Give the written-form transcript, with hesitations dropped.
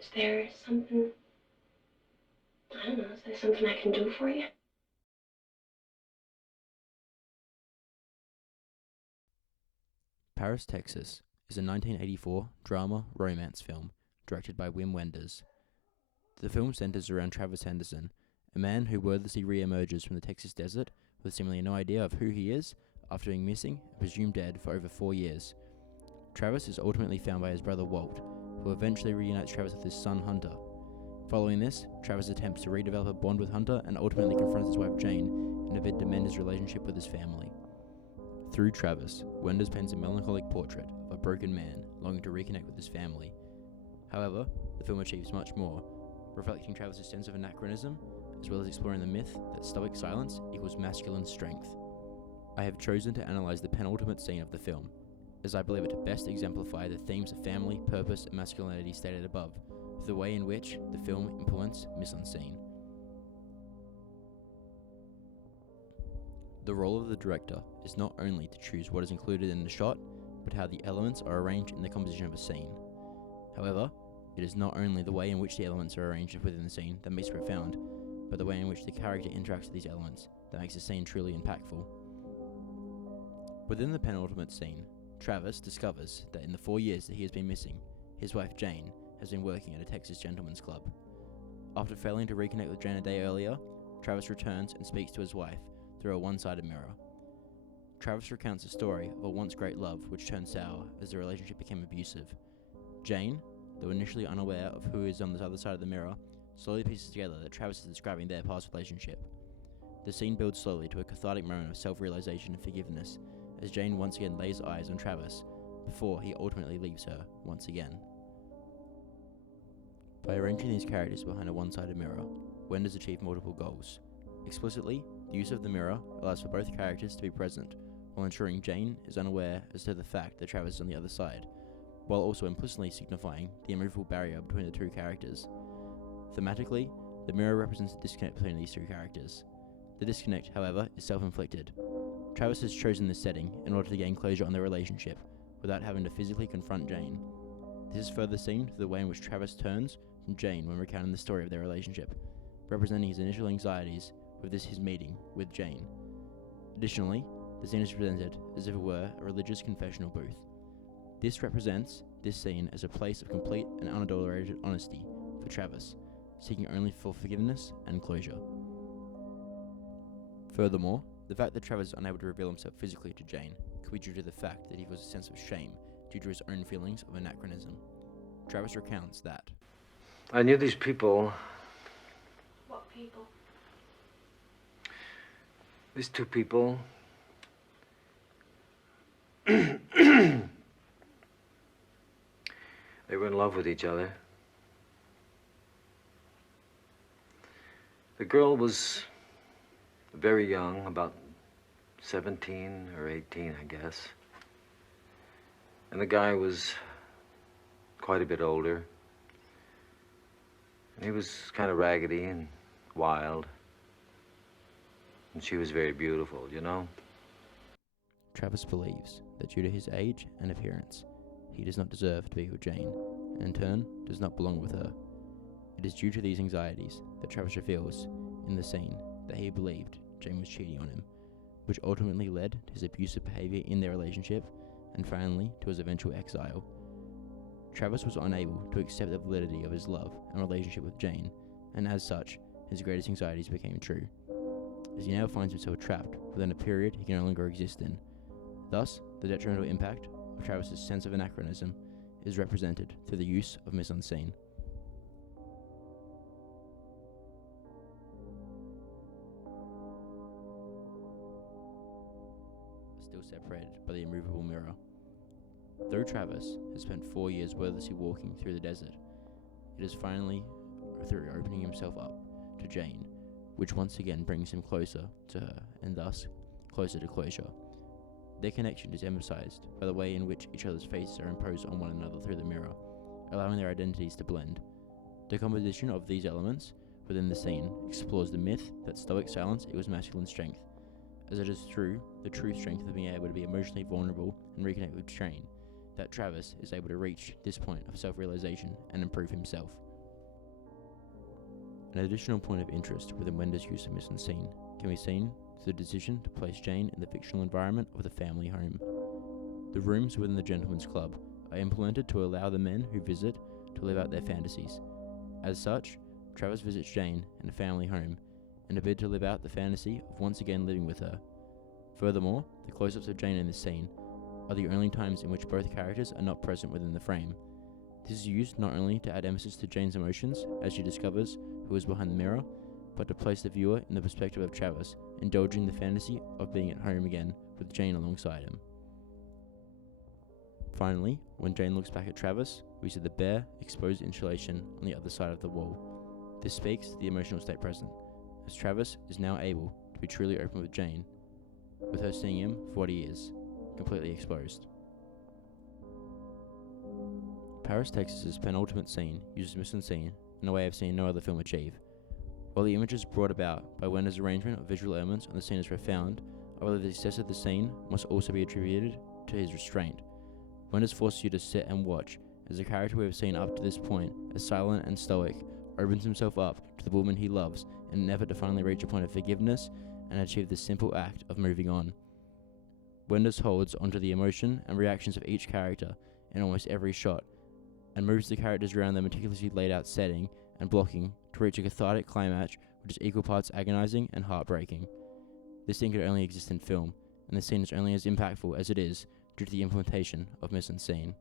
Is there something, I don't know, is there something I can do for you? Paris, Texas is a 1984 drama romance film directed by Wim Wenders. The film centers around Travis Henderson, a man who wordlessly re-emerges from the Texas desert with seemingly no idea of who he is after being missing and presumed dead for over 4 years. Travis is ultimately found by his brother Walt, who eventually reunites Travis with his son Hunter. Following this, Travis attempts to redevelop a bond with Hunter and ultimately confronts his wife Jane in a bid to mend his relationship with his family. Through Travis, Wenders paints a melancholic portrait of a broken man longing to reconnect with his family. However, the film achieves much more, reflecting Travis's sense of anachronism, as well as exploring the myth that stoic silence equals masculine strength. I have chosen to analyze the penultimate scene of the film, as I believe it to best exemplify the themes of family, purpose, and masculinity stated above, with the way in which the film implements mise en scene. The role of the director is not only to choose what is included in the shot, but how the elements are arranged in the composition of a scene. However, it is not only the way in which the elements are arranged within the scene that makes it profound, but the way in which the character interacts with these elements that makes the scene truly impactful. Within the penultimate scene, Travis discovers that in the 4 years that he has been missing, his wife Jane has been working at a Texas gentleman's club. After failing to reconnect with Jane a day earlier, Travis returns and speaks to his wife through a one-sided mirror. Travis recounts a story of a once great love which turned sour as the relationship became abusive. Jane, though initially unaware of who is on the other side of the mirror, slowly pieces together that Travis is describing their past relationship. The scene builds slowly to a cathartic moment of self-realization and forgiveness, as Jane once again lays eyes on Travis before he ultimately leaves her once again. By arranging these characters behind a one-sided mirror, Wenders achieved multiple goals. Explicitly, the use of the mirror allows for both characters to be present, while ensuring Jane is unaware as to the fact that Travis is on the other side, while also implicitly signifying the immovable barrier between the two characters. Thematically, the mirror represents the disconnect between these two characters. The disconnect, however, is self-inflicted. Travis has chosen this setting in order to gain closure on their relationship, without having to physically confront Jane. This is further seen through the way in which Travis turns from Jane when recounting the story of their relationship, representing his initial anxieties with his meeting with Jane. Additionally, the scene is presented as if it were a religious confessional booth. This represents this scene as a place of complete and unadulterated honesty for Travis, seeking only for forgiveness and closure. Furthermore, the fact that Travis is unable to reveal himself physically to Jane could be due to the fact that he feels a sense of shame due to his own feelings of anachronism. Travis recounts that, I knew these people. What people? These two people. They were in love with each other. The girl was very young, about 17 or 18, I guess. And the guy was quite a bit older. And he was kind of raggedy and wild. And she was very beautiful, you know? Travis believes that due to his age and appearance, he does not deserve to be with Jane, and in turn, does not belong with her. It is due to these anxieties that Travis reveals in the scene that he believed Jane was cheating on him, which ultimately led to his abusive behavior in their relationship, and finally to his eventual exile. Travis was unable to accept the validity of his love and relationship with Jane, and as such, his greatest anxieties became true, as he now finds himself trapped within a period he can no longer exist in. Thus, the detrimental impact of Travis's sense of anachronism is represented through the use of mise en scene. Still separated by the immovable mirror. Though Travis has spent 4 years wordlessly walking through the desert, it is finally through opening himself up to Jane, which once again brings him closer to her, and thus closer to closure. Their connection is emphasized by the way in which each other's faces are imposed on one another through the mirror, allowing their identities to blend. The composition of these elements within the scene explores the myth that stoic silence equals masculine strength, as it is through the true strength of being able to be emotionally vulnerable and reconnect with Jane that Travis is able to reach this point of self-realization and improve himself. An additional point of interest within Wender's use of mise-en-scene can be seen through the decision to place Jane in the fictional environment of the family home. The rooms within the gentleman's club are implemented to allow the men who visit to live out their fantasies. As such, Travis visits Jane in a family home in a bid to live out the fantasy of once again living with her. Furthermore, the close-ups of Jane in this scene are the only times in which both characters are not present within the frame. This is used not only to add emphasis to Jane's emotions as she discovers who is behind the mirror, but to place the viewer in the perspective of Travis, indulging the fantasy of being at home again with Jane alongside him. Finally, when Jane looks back at Travis, we see the bare, exposed insulation on the other side of the wall. This speaks to the emotional state present, as Travis is now able to be truly open with Jane, with her seeing him for what he is, completely exposed. Paris, Texas's penultimate scene uses mise-en-scene in a way I've seen no other film achieve. While the images brought about by Wender's arrangement of visual elements on the scene is profound, I believe the success of the scene must also be attributed to his restraint. Wender's forces you to sit and watch, as the character we have seen up to this point, as silent and stoic, opens himself up to the woman he loves in an effort to finally reach a point of forgiveness and achieve the simple act of moving on. Wenders holds onto the emotion and reactions of each character in almost every shot, and moves the characters around their meticulously laid out setting and blocking to reach a cathartic climax which is equal parts agonizing and heartbreaking. This scene could only exist in film, and the scene is only as impactful as it is due to the implementation of mise-en-scene.